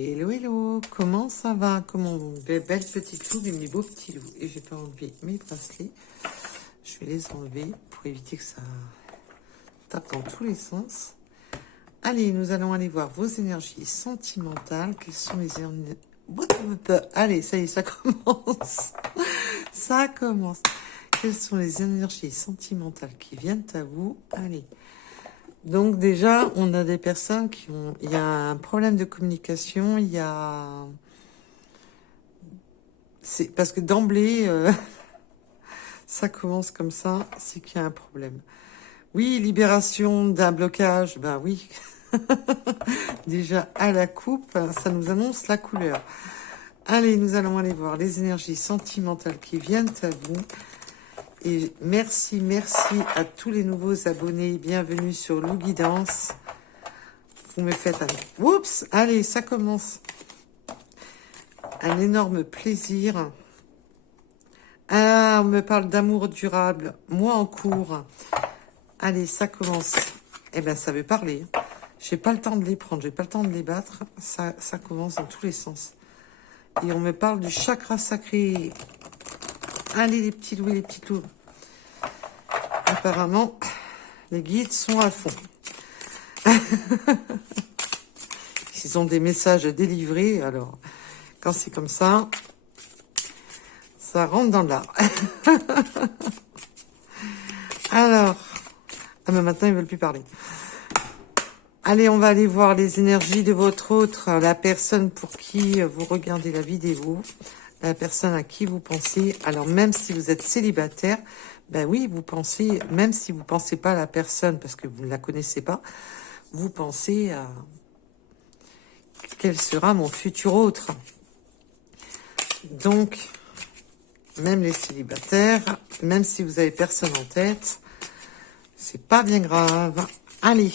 Hello, hello, comment ça va? Comment belle petite louve et mes beaux petits loups. Et j'ai pas enlevé mes bracelets. Je vais les enlever pour éviter que ça tape dans tous les sens. Allez, nous allons aller voir vos énergies sentimentales. Quelles sont les énergies... Allez, ça y est, ça commence. Ça commence. Quelles sont les énergies sentimentales qui viennent à vous? Allez. Donc déjà, on a des personnes qui ont... Il y a un problème de communication, il y a... C'est parce que d'emblée, ça commence comme ça, c'est qu'il y a un problème. Oui, libération d'un blocage, ben oui. Déjà à la coupe, ça nous annonce la couleur. Allez, nous allons aller voir les énergies sentimentales qui viennent à vous. Et merci à tous les nouveaux abonnés. Bienvenue sur Lou Guidance. Vous me faites un... Oups, allez, ça commence. Un énorme plaisir. Ah, on me parle d'amour durable. Moi en cours. Allez, ça commence. Eh ben, ça veut parler. J'ai pas le temps de les prendre, j'ai pas le temps de les battre. Ça commence dans tous les sens. Et on me parle du chakra sacré. Allez, les petits loups et les petites louves. Apparemment, les guides sont à fond. Ils ont des messages à délivrer. Alors, quand c'est comme ça, ça rentre dans l'art. Alors, ah mais maintenant ils veulent plus parler. Allez, on va aller voir les énergies de votre autre, la personne pour qui vous regardez la vidéo, la personne à qui vous pensez. Alors même si vous êtes célibataire, ben oui, vous pensez, même si vous pensez pas à la personne parce que vous ne la connaissez pas, vous pensez à quel sera mon futur autre. Donc, même les célibataires, même si vous avez personne en tête, c'est pas bien grave. Allez.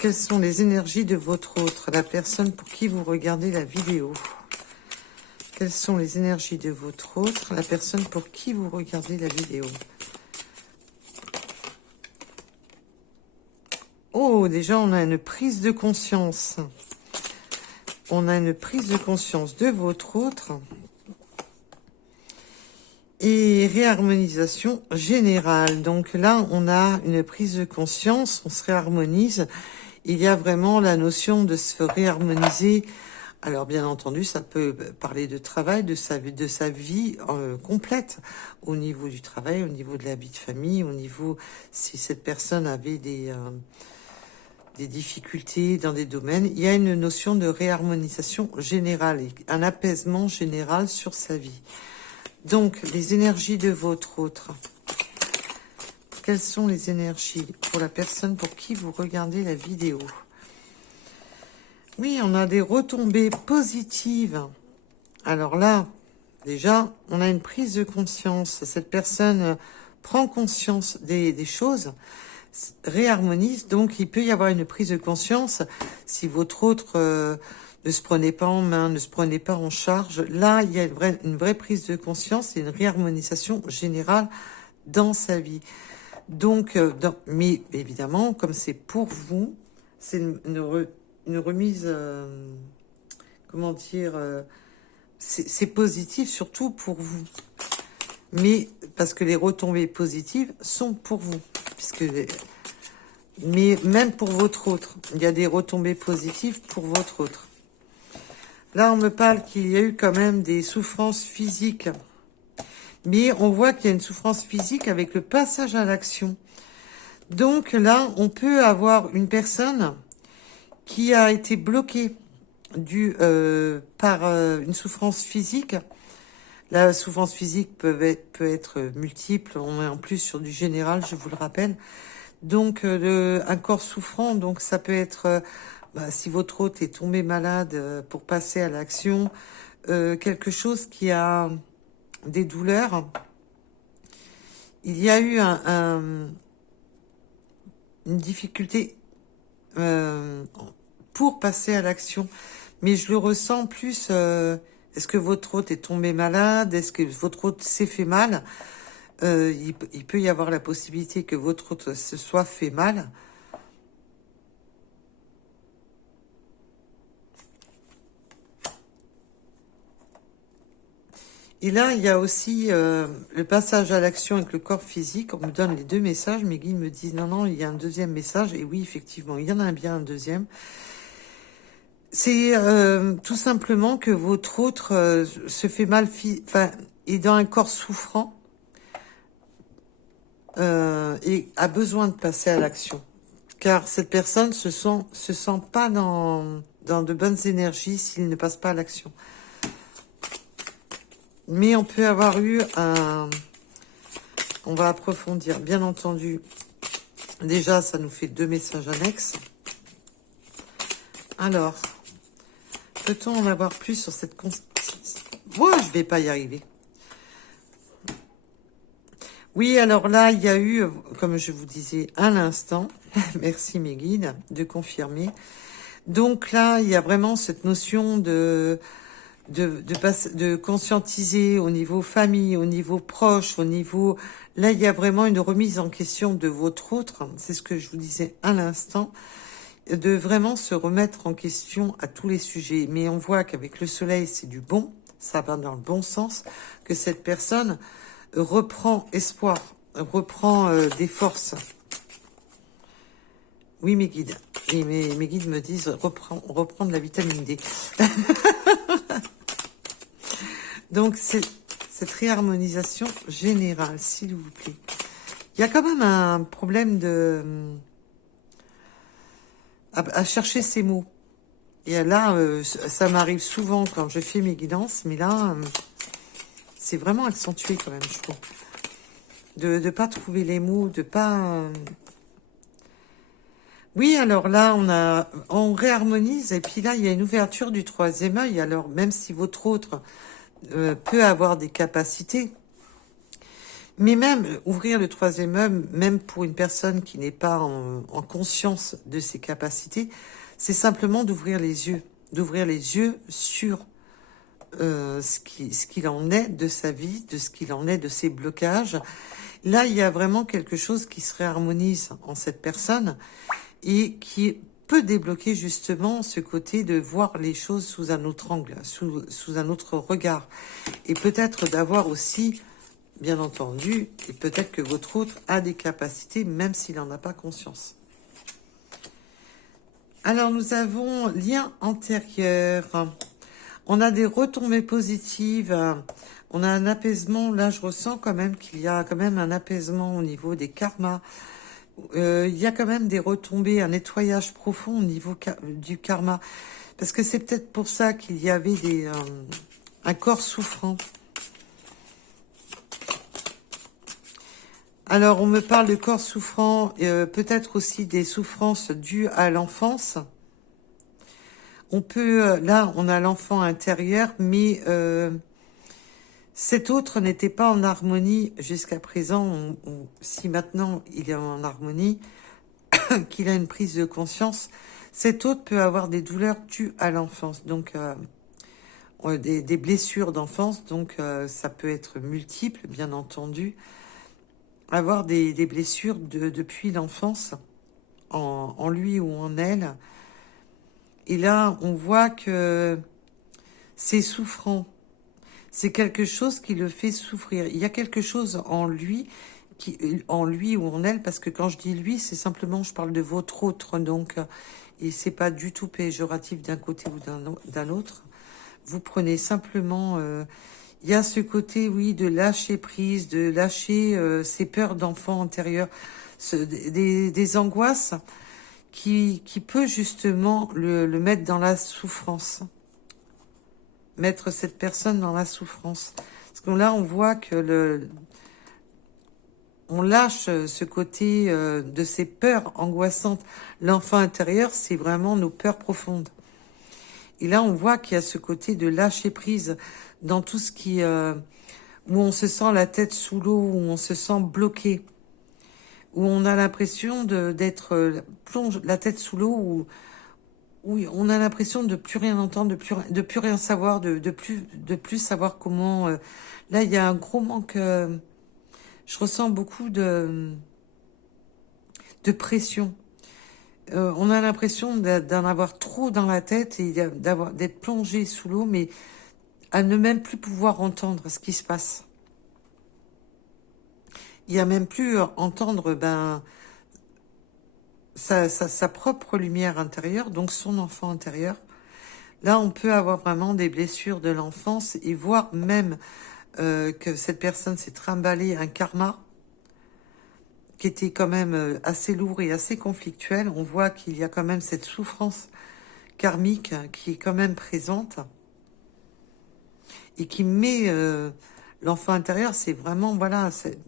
Quelles sont les énergies de votre autre, la personne pour qui vous regardez la vidéo? Quelles sont les énergies de votre autre, la personne pour qui vous regardez la vidéo? Oh, déjà, on a une prise de conscience. On a une prise de conscience de votre autre. Et réharmonisation générale. Donc là, on a une prise de conscience, on se réharmonise. Il y a vraiment la notion de se réharmoniser. Alors bien entendu, ça peut parler de travail, de sa vie complète, au niveau du travail, au niveau de la vie de famille, au niveau si cette personne avait des difficultés dans des domaines. Il y a une notion de réharmonisation générale, un apaisement général sur sa vie. Donc, les énergies de votre autre. Quelles sont les énergies pour la personne pour qui vous regardez la vidéo? Oui, on a des retombées positives. Alors là, déjà, on a une prise de conscience. Cette personne prend conscience des choses, réharmonise. Donc, il peut y avoir une prise de conscience si votre autre... ne se prenait pas en main, ne se prenait pas en charge. Là, il y a une vraie prise de conscience et une réharmonisation générale dans sa vie. Donc, mais évidemment, comme c'est pour vous, c'est une remise, comment dire, c'est positif surtout pour vous. Mais parce que les retombées positives sont pour vous, mais même pour votre autre, il y a des retombées positives pour votre autre. Là, on me parle qu'il y a eu quand même des souffrances physiques. Mais on voit qu'il y a une souffrance physique avec le passage à l'action. Donc là, on peut avoir une personne qui a été bloquée par une souffrance physique. La souffrance physique peut être multiple. On est en plus sur du général, je vous le rappelle. Donc, un corps souffrant, donc ça peut être... si votre hôte est tombé malade pour passer à l'action, quelque chose qui a des douleurs, il y a eu une difficulté pour passer à l'action, mais je le ressens plus, est-ce que votre hôte est tombé malade, est-ce que votre hôte s'est fait mal, il peut y avoir la possibilité que votre hôte se soit fait mal. Et là, il y a aussi le passage à l'action avec le corps physique. On me donne les deux messages. Mes guides me disent non, non, il y a un deuxième message. Et oui, effectivement, il y en a bien un deuxième. C'est tout simplement que votre autre se fait mal, enfin, est dans un corps souffrant et a besoin de passer à l'action. Car cette personne se sent pas dans de bonnes énergies s'il ne passe pas à l'action. Mais on peut avoir eu un... On va approfondir, bien entendu. Déjà, ça nous fait deux messages annexes. Alors, peut-on en avoir plus sur cette... Moi, je vais pas y arriver. Oui, alors là, il y a eu, comme je vous disais à l'instant, merci mes guides de confirmer. Donc là, il y a vraiment cette notion de conscientiser au niveau famille, au niveau proche, au niveau... Là, il y a vraiment une remise en question de votre autre, c'est ce que je vous disais à l'instant, de vraiment se remettre en question à tous les sujets. Mais on voit qu'avec le soleil, c'est du bon, ça va dans le bon sens, que cette personne reprend espoir, reprend des forces. Oui, mes guides. Et mes guides me disent reprendre la vitamine D. Donc, c'est cette réharmonisation générale, s'il vous plaît. Il y a quand même un problème de à chercher ces mots. Et là, ça m'arrive souvent quand je fais mes guidances, mais là, c'est vraiment accentué quand même, je trouve. De pas trouver les mots, de pas... Oui, alors là, on réharmonise, et puis là, il y a une ouverture du troisième œil. Alors, même si votre autre peut avoir des capacités, mais même ouvrir le troisième œil, même pour une personne qui n'est pas en conscience de ses capacités, c'est simplement d'ouvrir les yeux sur ce qu'il en est de sa vie, de ce qu'il en est de ses blocages. Là, il y a vraiment quelque chose qui se réharmonise en cette personne et qui peut débloquer justement ce côté de voir les choses sous un autre angle, sous un autre regard. Et peut-être d'avoir aussi, bien entendu, et peut-être que votre autre a des capacités, même s'il n'en a pas conscience. Alors, nous avons lien antérieur. On a des retombées positives. On a un apaisement. Là, je ressens quand même qu'il y a quand même un apaisement au niveau des karmas. Il y a quand même des retombées, un nettoyage profond au niveau du karma. Parce que c'est peut-être pour ça qu'il y avait un corps souffrant. Alors, on me parle de corps souffrant, peut-être aussi des souffrances dues à l'enfance. On peut, là, on a l'enfant intérieur, mais cet autre n'était pas en harmonie jusqu'à présent. Si maintenant il est en harmonie, qu'il a une prise de conscience, cet autre peut avoir des douleurs dues à l'enfance, donc des blessures d'enfance, donc ça peut être multiple, bien entendu. Avoir des blessures depuis l'enfance, en lui ou en elle. Et là, on voit que c'est souffrant. C'est quelque chose qui le fait souffrir. Il y a quelque chose en lui, en lui ou en elle, parce que quand je dis lui, c'est simplement, je parle de votre autre, donc, et c'est pas du tout péjoratif d'un côté ou d'un autre. Vous prenez simplement, il y a ce côté, oui, de lâcher prise, de lâcher ces peurs d'enfant antérieurs, des angoisses qui peut justement le mettre dans la souffrance. Mettre cette personne dans la souffrance. Parce que là, on voit que on lâche ce côté de ces peurs angoissantes. L'enfant intérieur, c'est vraiment nos peurs profondes. Et là, on voit qu'il y a ce côté de lâcher prise dans tout ce qui... où on se sent la tête sous l'eau, où on se sent bloqué, où on a l'impression d'être plonge la tête sous l'eau, où on a l'impression de plus rien entendre, de plus rien savoir, de plus savoir comment... là, il y a un gros manque... je ressens beaucoup de pression. On a l'impression d'en avoir trop dans la tête et d'être plongé sous l'eau, mais à ne même plus pouvoir entendre ce qui se passe. Il a même plus entendre sa propre lumière intérieure, donc son enfant intérieur. Là, on peut avoir vraiment des blessures de l'enfance et voir même que cette personne s'est trimballée un karma qui était quand même assez lourd et assez conflictuel. On voit qu'il y a quand même cette souffrance karmique qui est quand même présente et qui met l'enfant intérieur, c'est vraiment, voilà, c'est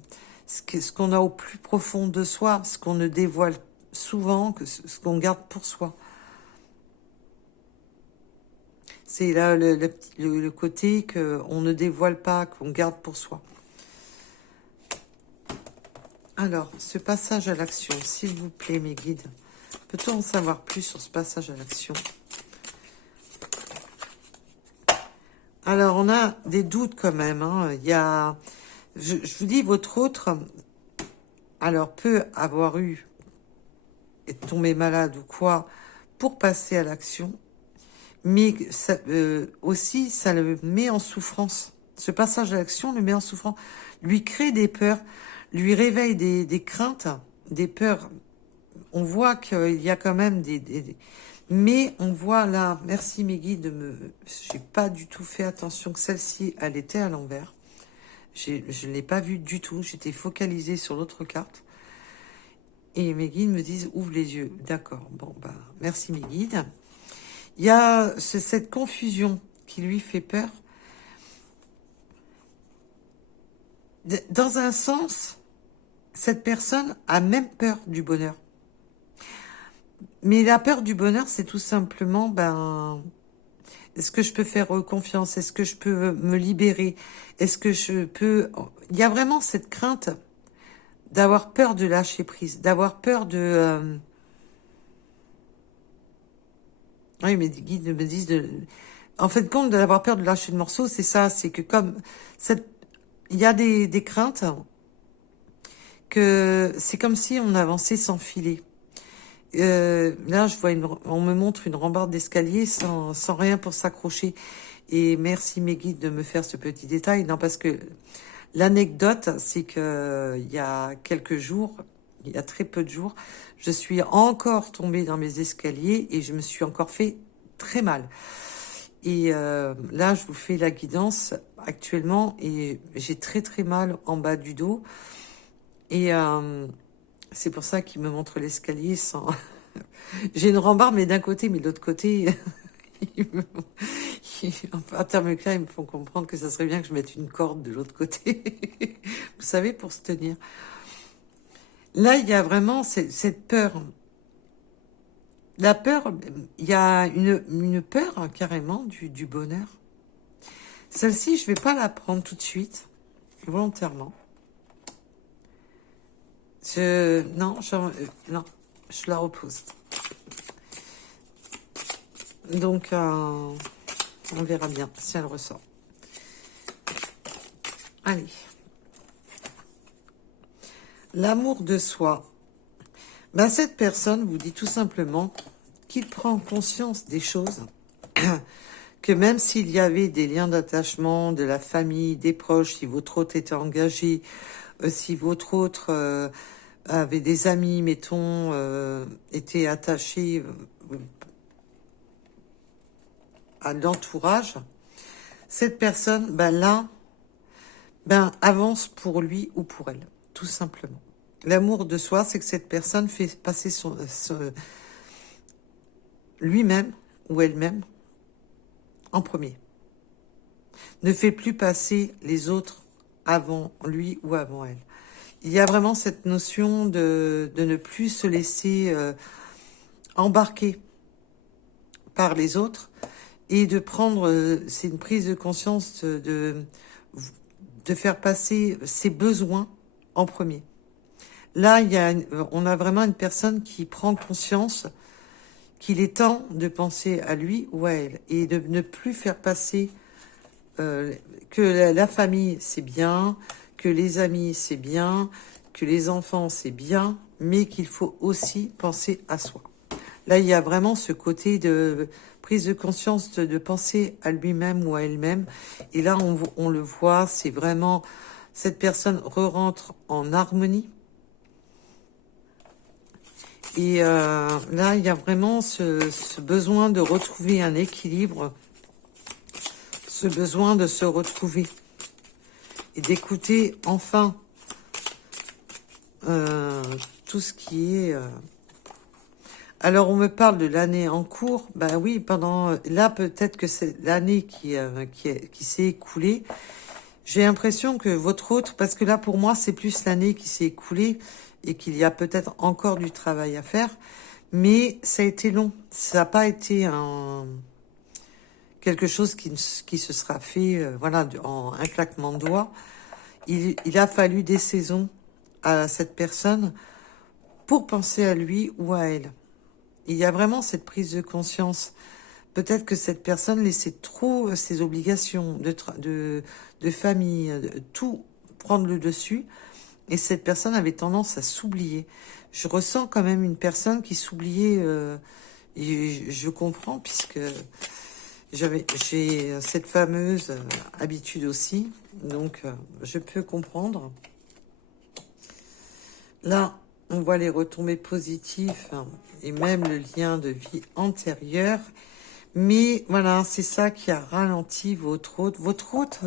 ce qu'on a au plus profond de soi, ce qu'on ne dévoile souvent, que ce qu'on garde pour soi. C'est là le côté qu'on ne dévoile pas, qu'on garde pour soi. Alors, ce passage à l'action, s'il vous plaît, mes guides. Peut-on en savoir plus sur ce passage à l'action? Alors, on a des doutes quand même. Hein. Il y a, je vous dis, votre autre, alors, peut avoir eu, être tombé malade ou quoi, pour passer à l'action. Mais ça, aussi, ça le met en souffrance. Ce passage à l'action le met en souffrance. Lui crée des peurs, lui réveille des craintes, des peurs. On voit qu'il y a quand même mais on voit là, merci mes guides, j'ai pas du tout fait attention que celle-ci, elle était à l'envers. Je ne l'ai pas vue du tout, j'étais focalisée sur l'autre carte. Et mes guides me disent, ouvre les yeux. D'accord, bon, bah, merci mes guides. Il y a cette confusion qui lui fait peur. Dans un sens, cette personne a même peur du bonheur. Mais la peur du bonheur, c'est tout simplement, est-ce que je peux faire confiance? Est-ce que je peux me libérer? Est-ce que je peux... Il y a vraiment cette crainte d'avoir peur de lâcher prise, d'avoir peur de... Oui, mes guides me disent de... En fait, compte d'avoir peur de lâcher le morceau, c'est ça, c'est que comme il y a des craintes que c'est comme si on avançait sans filet. Là, je vois on me montre une rambarde d'escalier sans rien pour s'accrocher. Et merci mes guides de me faire ce petit détail. Non, parce que l'anecdote, c'est que il y a quelques jours, il y a très peu de jours, je suis encore tombée dans mes escaliers et je me suis encore fait très mal. Et là, je vous fais la guidance actuellement et j'ai très très mal en bas du dos. Et c'est pour ça qu'il me montre l'escalier sans... J'ai une rambarde, mais d'un côté, mais de l'autre côté... En termes clairs, ils me font comprendre que ça serait bien que je mette une corde de l'autre côté. Vous savez, pour se tenir. Là, il y a vraiment cette peur. La peur, il y a une peur carrément du bonheur. Celle-ci, je vais pas la prendre tout de suite, volontairement. Non, je la repose. Donc, on verra bien si elle ressort. Allez. L'amour de soi. Cette personne vous dit tout simplement qu'il prend conscience des choses, que même s'il y avait des liens d'attachement, de la famille, des proches, si votre autre était engagé, si votre autre avait des amis, mettons, était attaché à l'entourage, cette personne, là, avance pour lui ou pour elle, tout simplement. L'amour de soi, c'est que cette personne fait passer lui-même ou elle-même en premier. Ne fait plus passer les autres avant lui ou avant elle. Il y a vraiment cette notion de ne plus se laisser embarquer par les autres et de prendre, c'est une prise de conscience de faire passer ses besoins en premier. Là, on a vraiment une personne qui prend conscience qu'il est temps de penser à lui ou à elle et de ne plus faire passer que la famille, c'est bien, que les amis, c'est bien, que les enfants, c'est bien, mais qu'il faut aussi penser à soi. Là, il y a vraiment ce côté de prise de conscience de penser à lui-même ou à elle-même. Et là, on le voit, c'est vraiment cette personne re-rentre en harmonie. Et là, il y a vraiment ce besoin de retrouver un équilibre, ce besoin de se retrouver et d'écouter enfin tout ce qui est... Alors, on me parle de l'année en cours. Ben oui, pendant... Là, peut-être que c'est l'année qui s'est écoulée. J'ai l'impression que votre autre... Parce que là, pour moi, c'est plus l'année qui s'est écoulée et qu'il y a peut-être encore du travail à faire. Mais ça a été long. Ça n'a pas été quelque chose qui se sera fait voilà, en un claquement de doigts. Il a fallu des saisons à cette personne pour penser à lui ou à elle. Il y a vraiment cette prise de conscience. Peut-être que cette personne laissait trop ses obligations de famille, tout prendre le dessus. Et cette personne avait tendance à s'oublier. Je ressens quand même une personne qui s'oubliait. Et je comprends puisque j'ai cette fameuse habitude aussi. Donc, je peux comprendre. Là, on voit les retombées positives et même le lien de vie antérieure. Mais voilà, c'est ça qui a ralenti votre hôte. Votre hôte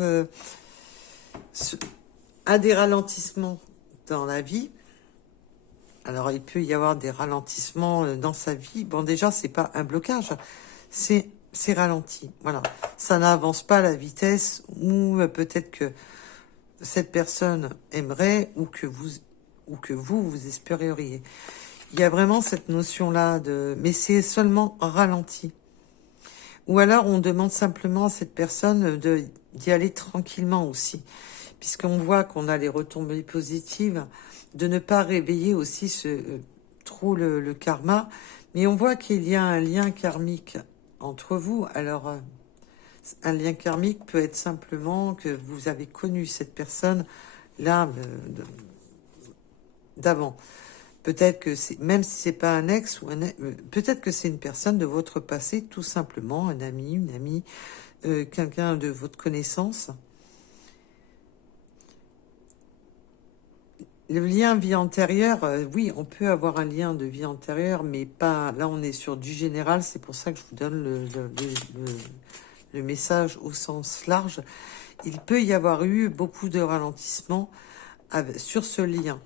a des ralentissements dans la vie. Alors, il peut y avoir des ralentissements dans sa vie. Bon, déjà, c'est pas un blocage, c'est ralenti. Voilà, ça n'avance pas à la vitesse où peut-être que cette personne aimerait ou que vous espéreriez. Il y a vraiment cette notion-là mais c'est seulement ralenti. Ou alors, on demande simplement à cette personne d'y aller tranquillement aussi. Puisqu'on voit qu'on a les retombées positives, de ne pas réveiller aussi trop le karma. Mais on voit qu'il y a un lien karmique entre vous. Alors, un lien karmique peut être simplement que vous avez connu cette personne là d'avant. Peut-être que même si c'est pas un ex ou peut-être que c'est une personne de votre passé, tout simplement, un ami, une amie, quelqu'un de votre connaissance. Le lien vie antérieure, oui, on peut avoir un lien de vie antérieure, mais pas. Là, on est sur du général. C'est pour ça que je vous donne le message au sens large. Il peut y avoir eu beaucoup de ralentissements sur ce lien,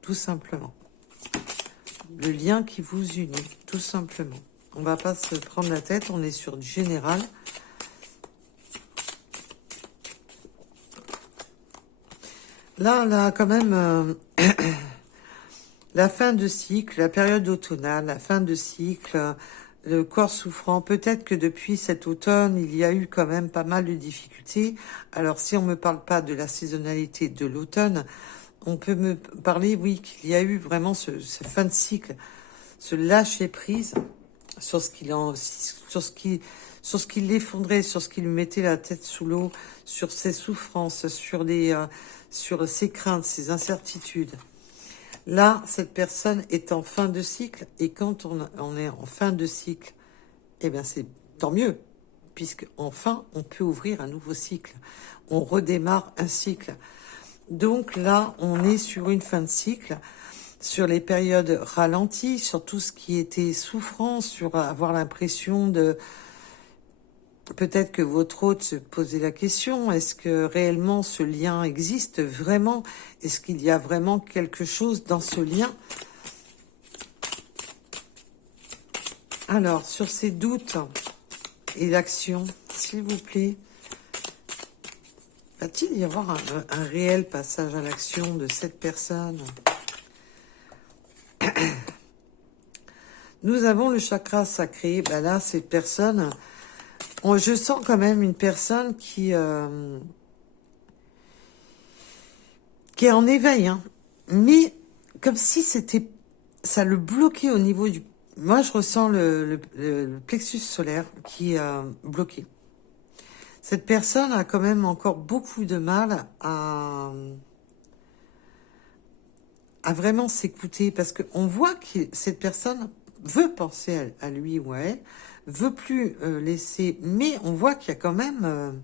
tout simplement. Le lien qui vous unit, tout simplement. On va pas se prendre la tête. On est sur du général. Là, quand même, la fin de cycle, la période automnale, la fin de cycle, le corps souffrant. Peut-être que depuis cet automne, il y a eu quand même pas mal de difficultés. Alors, si on me parle pas de la saisonnalité de l'automne, on peut me parler, oui, qu'il y a eu vraiment ce fin de cycle, ce lâcher prise sur ce qui l'effondrait, sur ce qui lui mettait la tête sous l'eau, sur ses souffrances, sur ses craintes, ses incertitudes. Là, cette personne est en fin de cycle, et quand on est en fin de cycle, eh bien c'est tant mieux, puisque enfin on peut ouvrir un nouveau cycle. On redémarre un cycle. Donc là, on est sur une fin de cycle, sur les périodes ralenties, sur tout ce qui était souffrance, sur avoir l'impression de... Peut-être que votre hôte se posait la question, est-ce que réellement ce lien existe vraiment? Est-ce qu'il y a vraiment quelque chose dans ce lien? Alors, sur ces doutes et l'action, s'il vous plaît, va-t-il y avoir un réel passage à l'action de cette personne? Nous avons le chakra sacré. Ben là, cette personne... je sens quand même une personne qui est en éveil, hein. Mais comme si ça le bloquait au niveau du... Moi, je ressens le plexus solaire qui est bloqué. Cette personne a quand même encore beaucoup de mal à vraiment s'écouter, parce qu'on voit que cette personne veut penser à lui ou à elle, veut plus laisser, mais on voit qu'il y a quand même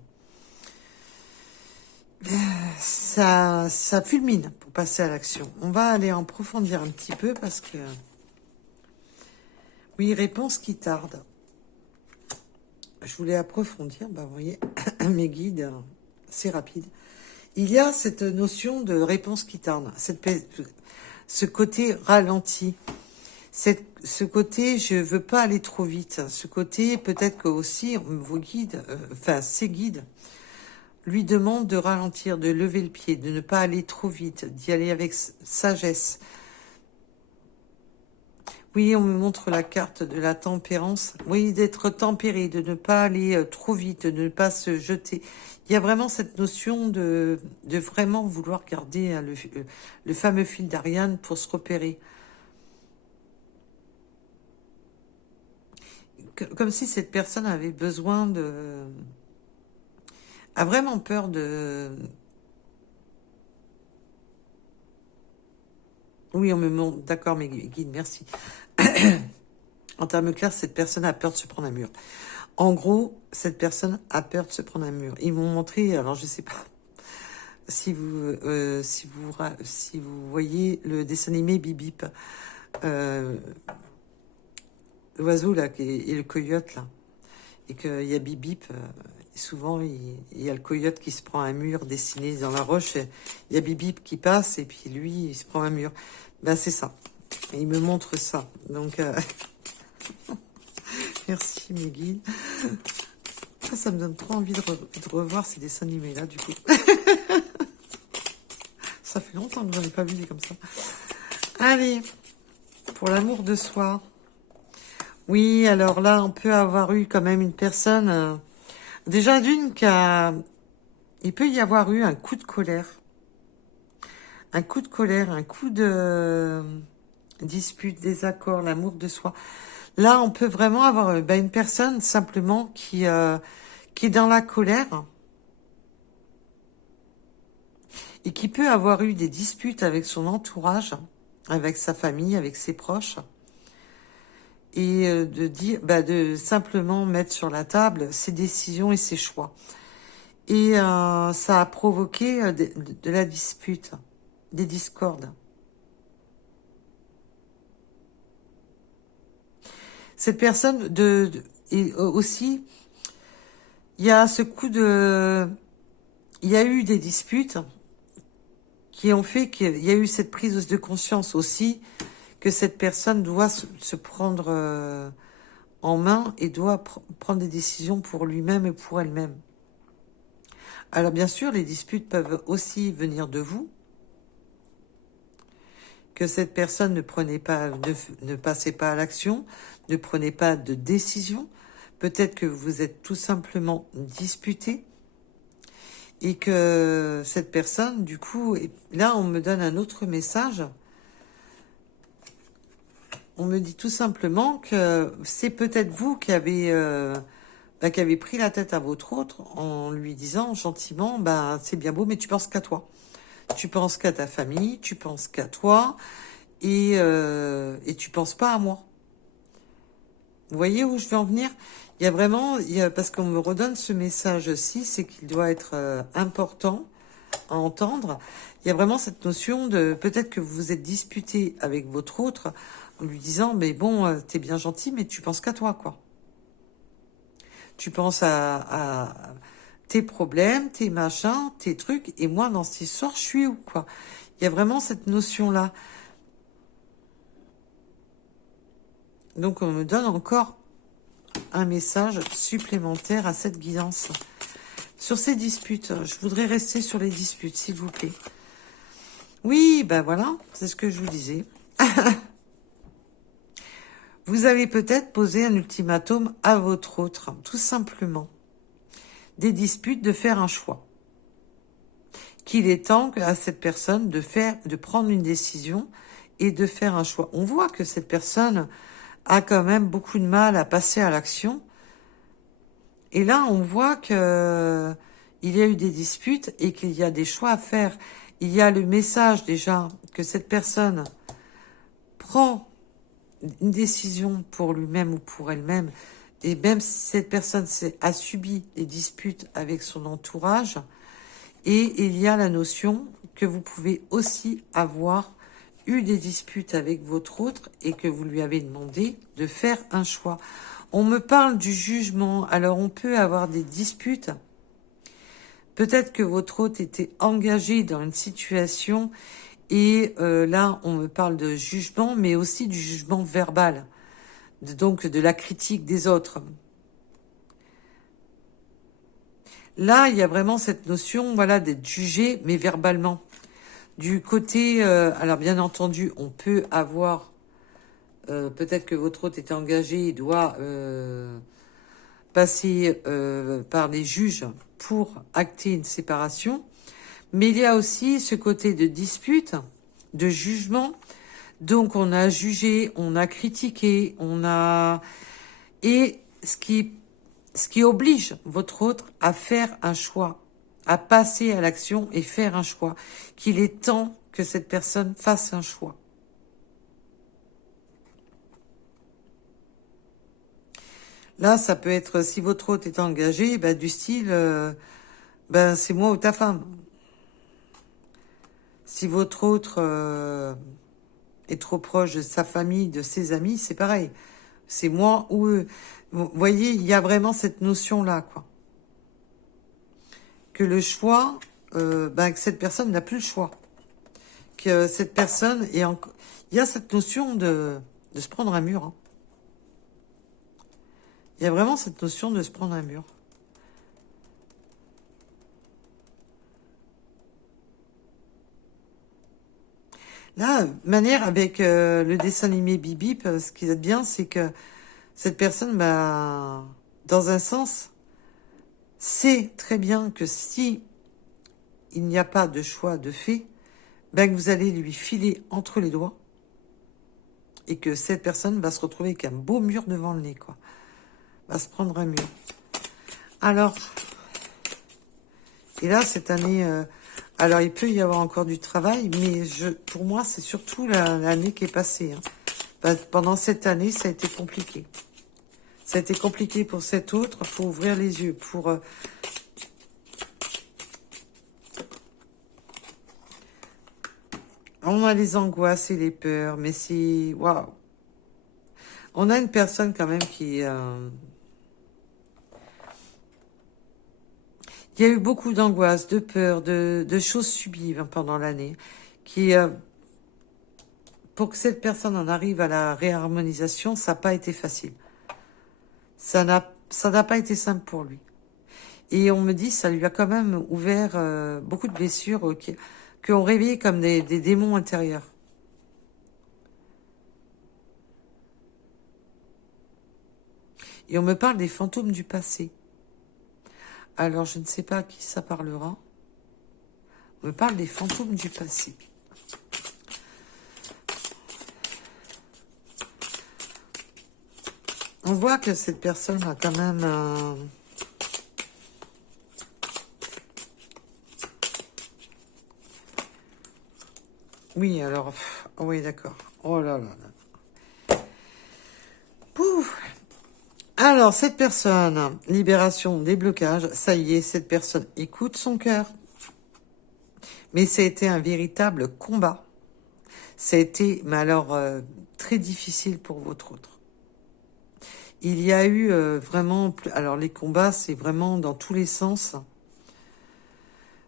ça fulmine pour passer à l'action. On va aller en approfondir un petit peu parce que oui, réponse qui tarde. Je voulais approfondir, bah vous voyez, mes guides, c'est rapide. Il y a cette notion de réponse qui tarde, ce côté ralenti, ce côté je veux pas aller trop vite, ce côté peut-être que aussi vos guides, enfin ces guides, lui demandent de ralentir, de lever le pied, de ne pas aller trop vite, d'y aller avec sagesse. Oui, on me montre la carte de la tempérance. Oui, d'être tempéré, de ne pas aller trop vite, de ne pas se jeter. Il y a vraiment cette notion de vraiment vouloir garder hein, le fameux fil d'Ariane pour se repérer. Comme si cette personne avait besoin a vraiment peur de... Oui, on me montre... D'accord, mes guides, merci. En termes clairs, cette personne a peur de se prendre un mur. En gros, cette personne a peur de se prendre un mur. Ils m'ont montré, alors je sais pas si vous voyez le dessin animé Bip Bip, l'oiseau là et le coyote là, et qu'il y a Bip Bip. Souvent, il y a le coyote qui se prend un mur dessiné dans la roche. Il y a Bip Bip qui passe et puis lui, il se prend un mur. Ben c'est ça. Et il me montre ça. Donc merci mes guides. Ça me donne trop envie de revoir ces dessins animés là du coup. Ça fait longtemps que j'en ai pas vu comme ça. Allez, pour l'amour de soi. Oui, alors là, on peut avoir eu quand même une personne... déjà d'une il peut y avoir eu un coup de colère. Un coup de colère, un coup de dispute, désaccord, l'amour de soi. Là, on peut vraiment avoir une personne simplement qui est dans la colère et qui peut avoir eu des disputes avec son entourage, avec sa famille, avec ses proches, et de dire, de simplement mettre sur la table ses décisions et ses choix. Et ça a provoqué de la dispute, des discordes. Cette personne et aussi, il y a ce coup de, il y a eu des disputes qui ont fait qu'il y a eu cette prise de conscience aussi que cette personne doit se prendre en main et doit prendre des décisions pour lui-même et pour elle-même. Alors bien sûr, les disputes peuvent aussi venir de vous, que cette personne ne passait pas à l'action, ne prenait pas de décision. Peut-être que vous êtes tout simplement disputé et que cette personne, du coup, là, on me donne un autre message. On me dit tout simplement que c'est peut-être vous qui avez pris la tête à votre autre en lui disant gentiment, c'est bien beau, mais tu penses qu'à toi. Tu penses qu'à ta famille, tu penses qu'à toi, et tu penses pas à moi. Vous voyez où je veux en venir? Il y a vraiment, parce qu'on me redonne ce message-ci, c'est qu'il doit être important à entendre. Il y a vraiment cette notion de, peut-être que vous vous êtes disputé avec votre autre, en lui disant, mais bon, t'es bien gentil, mais tu penses qu'à toi, quoi. Tu penses à tes problèmes, tes machins, tes trucs, et moi, dans cette histoire, je suis où, quoi. Il y a vraiment cette notion-là. Donc, on me donne encore un message supplémentaire à cette guidance. Sur ces disputes, je voudrais rester sur les disputes, s'il vous plaît. Oui, voilà, c'est ce que je vous disais. Vous avez peut-être posé un ultimatum à votre autre, tout simplement. Des disputes, de faire un choix. Qu'il est temps à cette personne de prendre une décision et de faire un choix. On voit que cette personne a quand même beaucoup de mal à passer à l'action. Et là, on voit que il y a eu des disputes et qu'il y a des choix à faire. Il y a le message déjà que cette personne prend une décision pour lui-même ou pour elle-même, et même si cette personne a subi des disputes avec son entourage, et il y a la notion que vous pouvez aussi avoir eu des disputes avec votre autre et que vous lui avez demandé de faire un choix. On me parle du jugement, alors on peut avoir des disputes. Peut-être que votre hôte était engagé dans une situation et là, on me parle de jugement, mais aussi du jugement verbal, donc de la critique des autres. Là, il y a vraiment cette notion, voilà, d'être jugé, mais verbalement. Du côté, alors bien entendu, on peut avoir, peut-être que votre hôte était engagé et doit passer par les juges pour acter une séparation. Mais il y a aussi ce côté de dispute, de jugement. Donc on a jugé, on a critiqué, on a... Et ce qui oblige votre autre à faire un choix, à passer à l'action et faire un choix. Qu'il est temps que cette personne fasse un choix. Là, ça peut être, si votre hôte est engagé, ben, du style, c'est moi ou ta femme. Si votre autre est trop proche de sa famille, de ses amis, c'est pareil. C'est moi ou eux. Vous voyez, il y a vraiment cette notion-là, quoi. Que le choix, que cette personne n'a plus le choix. Que cette personne est encore... Il y a cette notion de se prendre un mur. Hein. Il y a vraiment cette notion de se prendre un mur. Là, manière avec le dessin animé Bip Bip, ce qui est bien, c'est que cette personne, dans un sens, sait très bien que si il n'y a pas de choix de fait, que vous allez lui filer entre les doigts et que cette personne va se retrouver avec un beau mur devant le nez, quoi. Va se prendre un mur. Alors, et là, cette année, alors il peut y avoir encore du travail, mais pour moi, c'est surtout l'année qui est passée. Hein. Pendant cette année, ça a été compliqué. Ça a été compliqué pour cet autre, pour ouvrir les yeux, pour... On a les angoisses et les peurs, mais c'est... Waouh. On a une personne quand même qui... Il y a eu beaucoup d'angoisse, de peur, de choses subies pendant l'année, qui... pour que cette personne en arrive à la réharmonisation, ça n'a pas été facile. Ça n'a pas été simple pour lui. Et on me dit, ça lui a quand même ouvert beaucoup de blessures qui ont réveillé comme des démons intérieurs. Et on me parle des fantômes du passé. Alors, je ne sais pas à qui ça parlera. On me parle des fantômes du passé. On voit que cette personne a quand même... Oui, alors... oui, d'accord. Oh là là là. Pouf. Alors, cette personne, libération, déblocage, ça y est, cette personne écoute son cœur. Mais ça a été un véritable combat. Ça a été, mais alors, très difficile pour votre autre. Il y a eu vraiment... Alors, les combats, c'est vraiment dans tous les sens.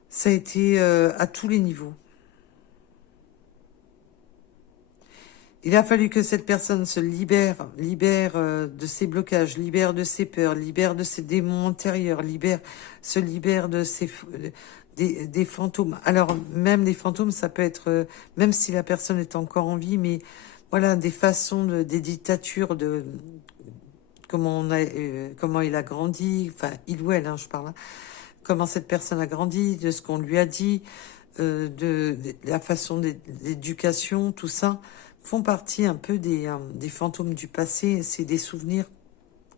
Ça a été à tous les niveaux. Il a fallu que cette personne se libère de ses blocages, libère de ses peurs, libère de ses démons intérieurs, se libère de des fantômes. Alors, même les fantômes, ça peut être, même si la personne est encore en vie, mais voilà, des façons, des dictatures, de comment il a grandi, enfin, il ou elle, hein, je parle, hein, comment cette personne a grandi, de ce qu'on lui a dit, de la façon d'éducation, tout ça, font partie un peu des fantômes du passé. C'est des souvenirs.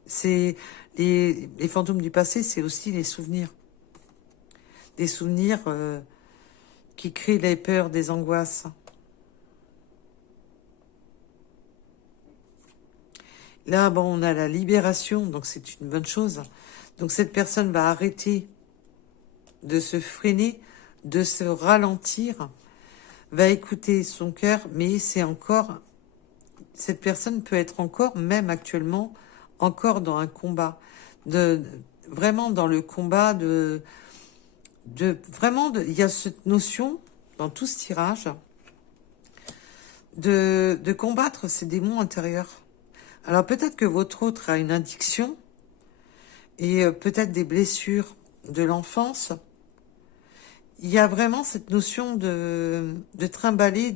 C'est les fantômes du passé, c'est aussi les souvenirs. Des souvenirs qui créent les peurs, des angoisses. Là, bon, on a la libération, donc c'est une bonne chose. Donc cette personne va arrêter de se freiner, de se ralentir, va écouter son cœur, mais c'est encore... Cette personne peut être encore, même actuellement, encore dans un combat. Vraiment dans le combat il y a cette notion, dans tout ce tirage, de combattre ses démons intérieurs. Alors peut-être que votre autre a une addiction et peut-être des blessures de l'enfance. Il y a vraiment cette notion de trimballer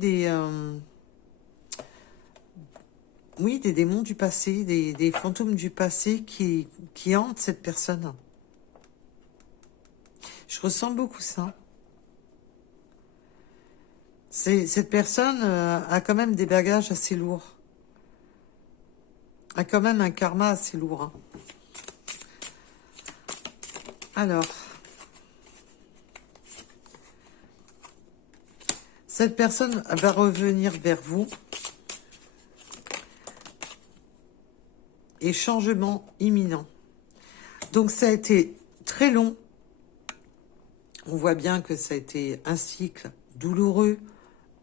oui, des démons du passé, des fantômes du passé qui hantent cette personne. Je ressens beaucoup ça. Cette personne a quand même des bagages assez lourds. A quand même un karma assez lourd. Hein. Alors, cette personne va revenir vers vous. Et changement imminent. Donc ça a été très long. On voit bien que ça a été un cycle douloureux,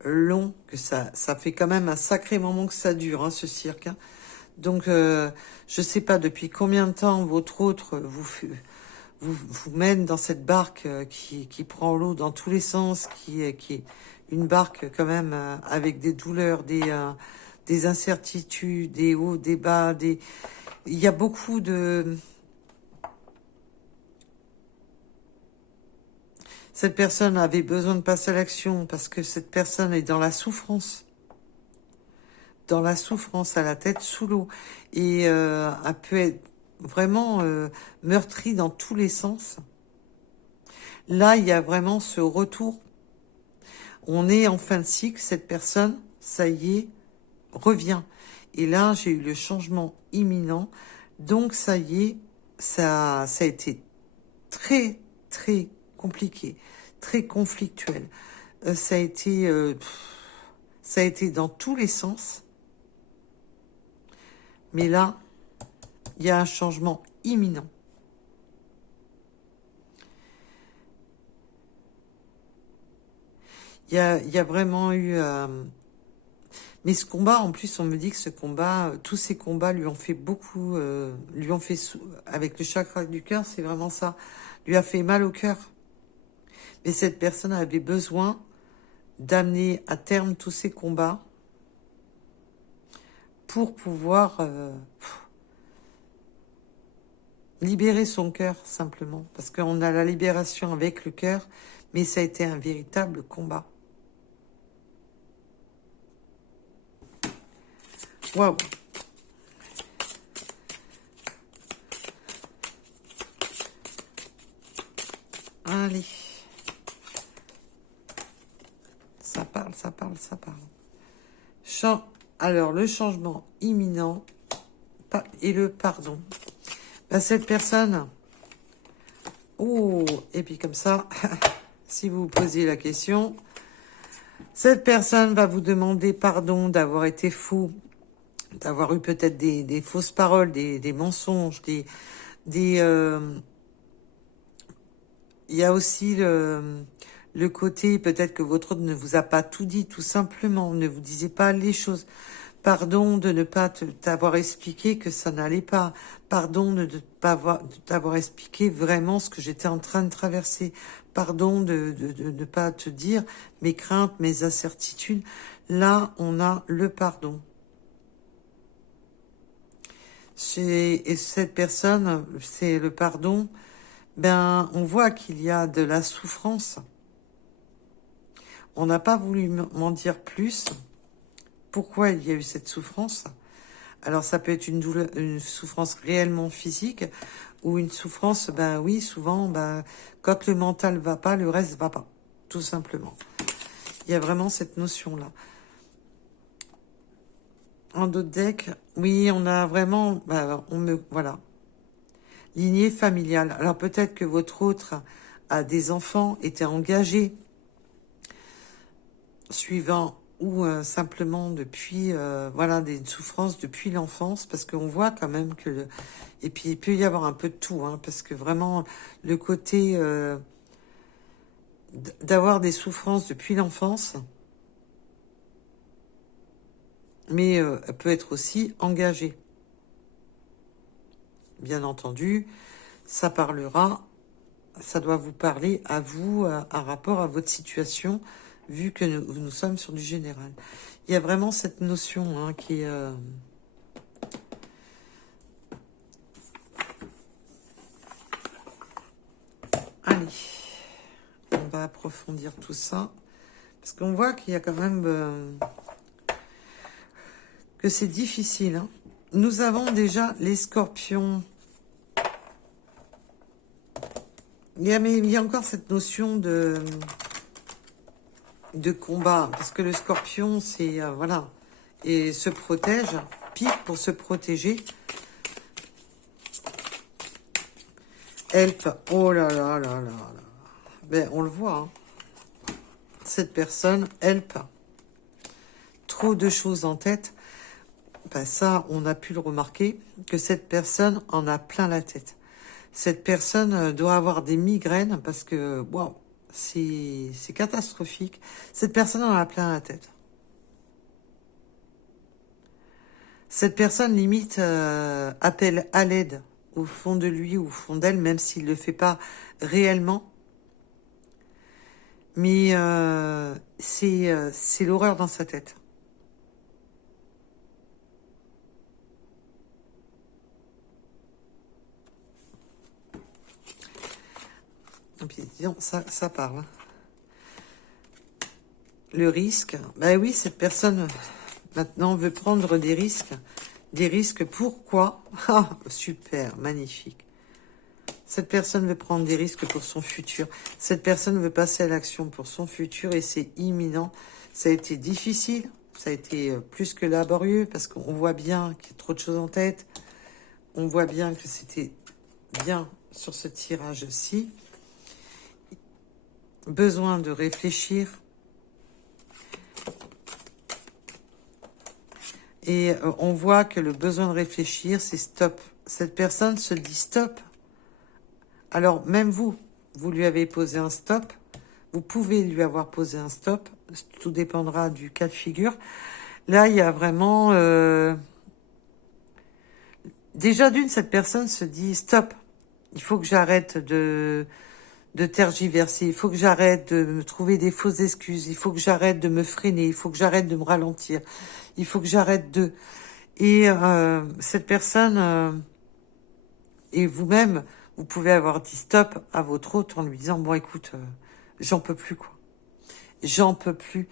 long, que ça fait quand même un sacré moment que ça dure, hein, ce cirque. Hein. Donc, je sais pas depuis combien de temps votre autre vous mène dans cette barque qui prend l'eau dans tous les sens, qui est une barque quand même avec des douleurs, des incertitudes, des hauts, des bas, il y a beaucoup de... Cette personne avait besoin de passer à l'action parce que cette personne est dans la souffrance. Dans la souffrance, à la tête sous l'eau. Et elle peut être vraiment meurtrie dans tous les sens. Là, il y a vraiment ce retour. On est en fin de cycle, cette personne, ça y est, revient. Et là, j'ai eu le changement imminent. Donc, ça y est, ça a été très, très compliqué, très conflictuel. Ça a été dans tous les sens. Mais là, il y a un changement imminent. Il y a vraiment eu... mais ce combat, en plus, on me dit que ce combat, tous ces combats lui ont fait beaucoup, avec le chakra du cœur, c'est vraiment ça, lui a fait mal au cœur. Mais cette personne avait besoin d'amener à terme tous ces combats pour pouvoir libérer son cœur, simplement. Parce qu'on a la libération avec le cœur, mais ça a été un véritable combat. Waouh! Allez. Ça parle, ça parle, ça parle. Alors, le changement imminent et le pardon. Ben, cette personne... Oh, et puis comme ça, si vous vous posiez la question, cette personne va vous demander pardon d'avoir été fou, d'avoir eu peut-être des fausses paroles, des mensonges, il y a aussi le côté, peut-être que votre autre ne vous a pas tout dit, tout simplement, ne vous disait pas les choses. Pardon de ne pas t'avoir expliqué que ça n'allait pas. Pardon de ne pas t'avoir expliqué vraiment ce que j'étais en train de traverser. Pardon de ne pas te dire mes craintes, mes incertitudes. Là, on a le pardon. Et cette personne, c'est le pardon. Ben, on voit qu'il y a de la souffrance. On n'a pas voulu m'en dire plus. Pourquoi il y a eu cette souffrance? Alors, ça peut être une douleur, une souffrance réellement physique ou une souffrance, ben oui, souvent, ben, quand le mental va pas, le reste va pas, tout simplement. Il y a vraiment cette notion-là. En d'autres decks, oui, on a vraiment, ben, voilà. Lignée familiale. Alors, peut-être que votre autre a des enfants, était engagé, suivant ou simplement depuis, voilà, des souffrances depuis l'enfance, parce qu'on voit quand même que... Et puis, il peut y avoir un peu de tout, hein, parce que vraiment, le côté d'avoir des souffrances depuis l'enfance, mais elle peut être aussi engagée. Bien entendu, ça parlera, ça doit vous parler à vous, un rapport à votre situation, vu que nous sommes sur du général. Il y a vraiment cette notion hein, qui est... Allez, on va approfondir tout ça. Parce qu'on voit qu'il y a quand même... que c'est difficile. Hein. Nous avons déjà les scorpions. Mais il y a encore cette notion de combat. Parce que le scorpion, c'est... voilà. Et se protège, pique pour se protéger. Help. Oh là là là là là. Ben, on le voit. Hein. Cette personne, help. Trop de choses en tête. Ben ça, on a pu le remarquer, que cette personne en a plein la tête. Cette personne doit avoir des migraines parce que, waouh, c'est catastrophique. Cette personne en a plein la tête. Cette personne, limite, appelle à l'aide au fond de lui ou au fond d'elle, même s'il ne le fait pas réellement. Mais c'est l'horreur dans sa tête. Et puis, disons, ça parle. Le risque, ben oui, cette personne maintenant veut prendre des risques. Des risques, pourquoi? Ah, super, magnifique. Cette personne veut prendre des risques pour son futur. Cette personne veut passer à l'action pour son futur et c'est imminent. Ça a été difficile, ça a été plus que laborieux parce qu'on voit bien qu'il y a trop de choses en tête. On voit bien que c'était bien sur ce tirage-ci. Besoin de réfléchir. Et on voit que le besoin de réfléchir, c'est stop. Cette personne se dit stop. Alors, même vous lui avez posé un stop. Vous pouvez lui avoir posé un stop. Tout dépendra du cas de figure. Là, il y a vraiment... Déjà, d'une, cette personne se dit stop. Il faut que j'arrête de tergiverser. Il faut que j'arrête de me trouver des fausses excuses. Il faut que j'arrête de me freiner. Il faut que j'arrête de me ralentir. Il faut que j'arrête de... Et cette personne, et vous-même, vous pouvez avoir dit stop à votre hôte en lui disant, bon écoute, j'en peux plus quoi. J'en peux plus,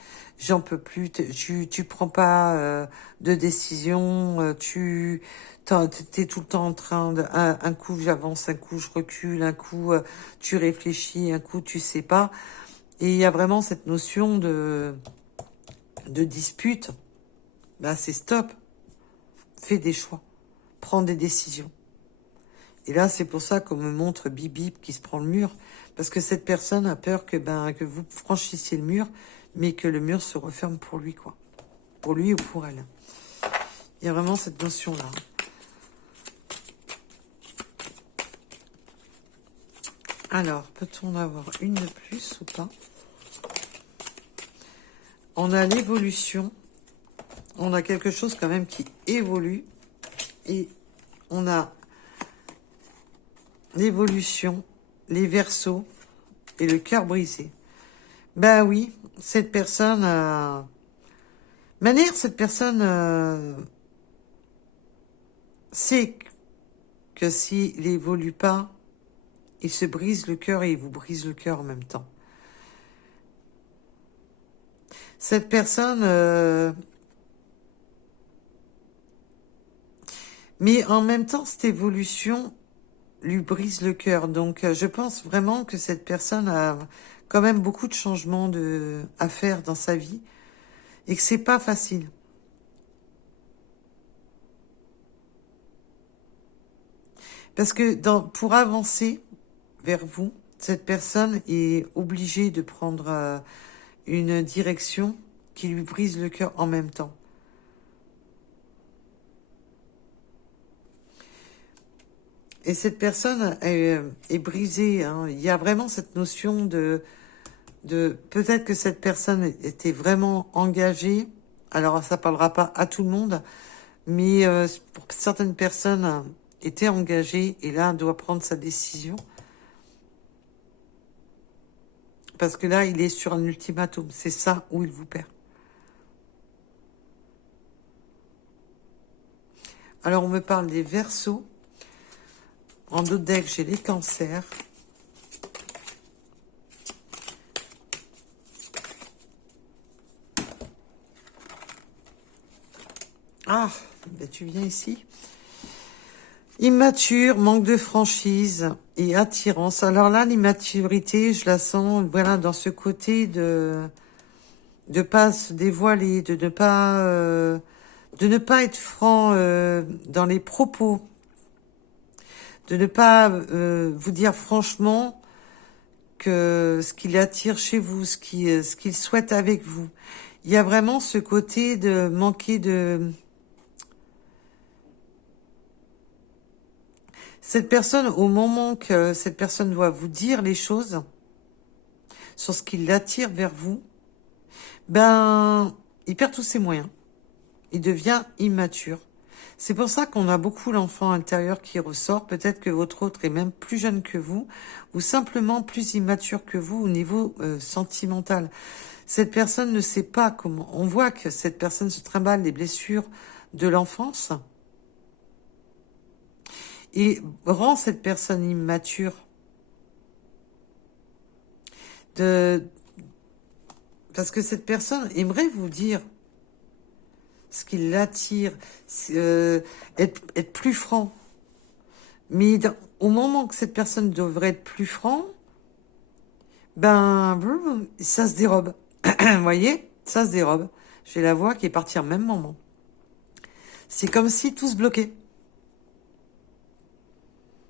tu prends pas de décision, t'es tout le temps en train de, un coup j'avance, un coup je recule, un coup tu réfléchis, un coup tu sais pas. Et il y a vraiment cette notion de dispute. Bah c'est stop. Fais des choix. Prends des décisions. Et là, c'est pour ça qu'on me montre Bibi qui se prend le mur. Parce que cette personne a peur que vous franchissiez le mur, mais que le mur se referme pour lui, quoi. Pour lui ou pour elle. Il y a vraiment cette notion-là. Alors, peut-on en avoir une de plus ou pas? On a l'évolution. On a quelque chose quand même qui évolue. Et on a l'évolution, les verseaux et le cœur brisé. Ben oui, cette personne... manière, cette personne sait que s'il évolue pas, il se brise le cœur et il vous brise le cœur en même temps. Cette personne... mais en même temps, cette évolution lui brise le cœur. Donc, je pense vraiment que cette personne a quand même beaucoup de changements à faire dans sa vie et que c'est pas facile. Parce que pour avancer vers vous, cette personne est obligée de prendre une direction qui lui brise le cœur en même temps. Et cette personne est brisée. Hein. Il y a vraiment cette notion de peut-être que cette personne était vraiment engagée. Alors, ça parlera pas à tout le monde, mais pour certaines personnes était engagée et là doit prendre sa décision. Parce que là, il est sur un ultimatum. C'est ça où il vous perd. Alors, on me parle des Verseaux. En dos de deck, j'ai les Cancers. Ah, ben tu viens ici. Immature, manque de franchise et attirance. Alors là, l'immaturité, je la sens, voilà, dans ce côté de pas se dévoiler, de ne pas être franc dans les propos, de ne pas vous dire franchement que ce qu'il attire chez vous, ce qu'il souhaite avec vous. Il y a vraiment ce côté de manquer de... Cette personne, au moment que cette personne doit vous dire les choses sur ce qui l'attire vers vous, ben, il perd tous ses moyens. Il devient immature. C'est pour ça qu'on a beaucoup l'enfant intérieur qui ressort. Peut-être que votre autre est même plus jeune que vous ou simplement plus immature que vous au niveau sentimental. Cette personne ne sait pas comment... On voit que cette personne se trimballe les blessures de l'enfance et rend cette personne immature. Parce que cette personne aimerait vous dire ce qui l'attire, être plus franc. Mais au moment que cette personne devrait être plus franc, ben, ça se dérobe. Vous voyez, ça se dérobe. J'ai la voix qui est partie au même moment. C'est comme si tout se bloquait.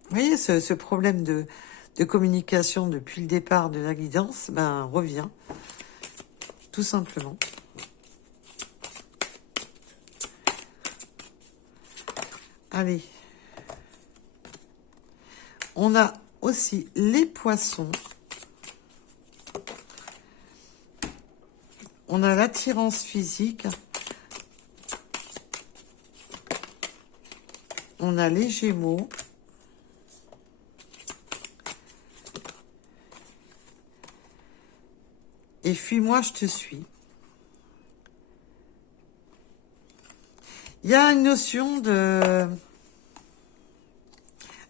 Vous voyez, ce problème de communication depuis le départ de la guidance, ben, revient. Tout simplement. Allez. On a aussi les poissons. On a l'attirance physique. On a les Gémeaux. Et fuis-moi, je te suis. Il y a une notion de...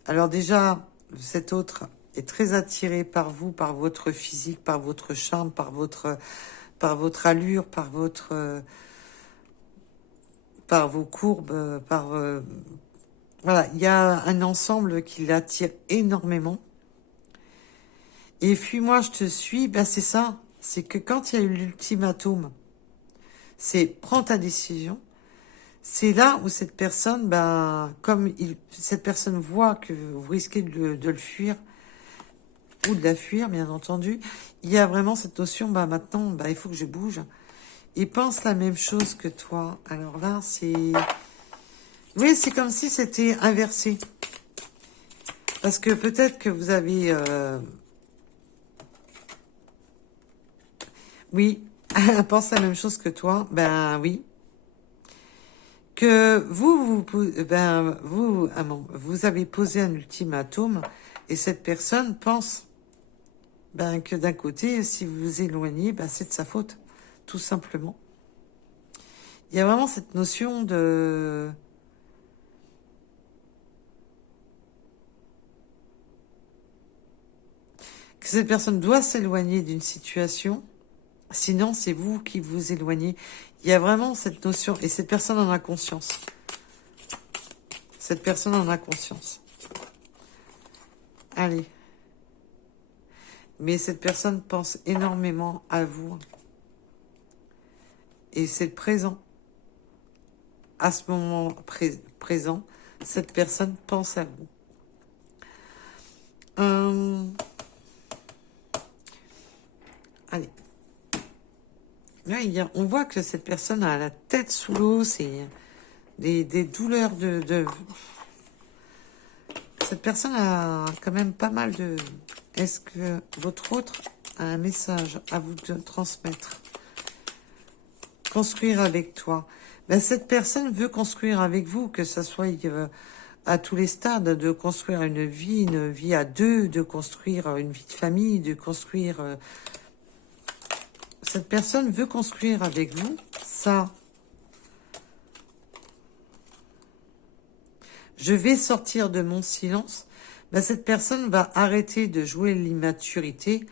Alors déjà, cet autre est très attiré par vous, par votre physique, par votre charme, par votre allure, par vos courbes, voilà, il y a un ensemble qui l'attire énormément. Et fuis-moi, je te suis, ben c'est ça. C'est que quand il y a eu l'ultimatum, c'est prends ta décision. C'est là où cette personne, ben, cette personne voit que vous risquez de le fuir, ou de la fuir, bien entendu, il y a vraiment cette notion, bah maintenant, bah il faut que je bouge. Il pense la même chose que toi. Alors là, c'est... Oui, c'est comme si c'était inversé. Parce que peut-être que vous avez... Oui, elle pense la même chose que toi. Ben oui. Que vous avez posé un ultimatum et cette personne pense ben, que d'un côté, si vous vous éloignez, ben, c'est de sa faute, tout simplement. Il y a vraiment cette notion de... que cette personne doit s'éloigner d'une situation, sinon c'est vous qui vous éloignez. Il y a vraiment cette notion, et cette personne en a conscience. Cette personne en a conscience. Allez. Mais cette personne pense énormément à vous. Et c'est le présent. À ce moment présent, cette personne pense à vous. Allez. Là, on voit que cette personne a la tête sous l'eau, c'est des douleurs de... Cette personne a quand même pas mal de... Est-ce que votre autre a un message à vous transmettre? Construire avec toi. Ben, cette personne veut construire avec vous, que ça soit à tous les stades, de construire une vie à deux, de construire une vie de famille, de construire... Cette personne veut construire avec vous ça. Je vais sortir de mon silence. Ben, cette personne va arrêter de jouer l'immaturité,